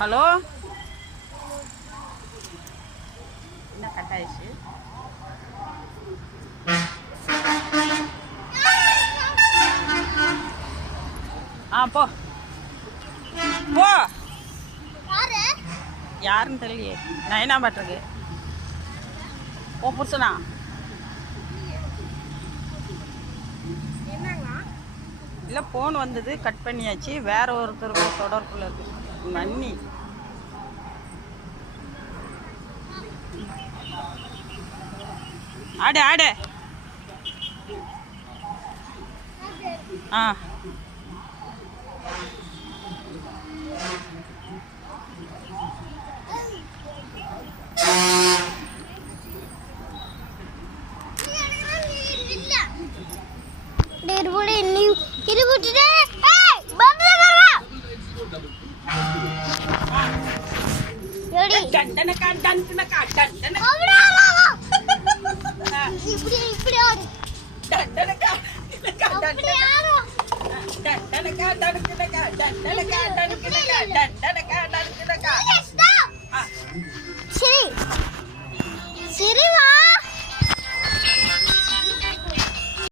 Hello, என்ன cut ஆயிடுச்சு? போ போ. யாருன்னு தெரியலையே. நயனா பாட்டுருக்கு. ஓ புருஷனா? இல்லை, ஃபோன் வந்தது, கட் பண்ணியாச்சு. வேற ஒருத்தருக்கு தொடர்புல இருக்கு. மன்னி ஆடு ஆடு. ஆ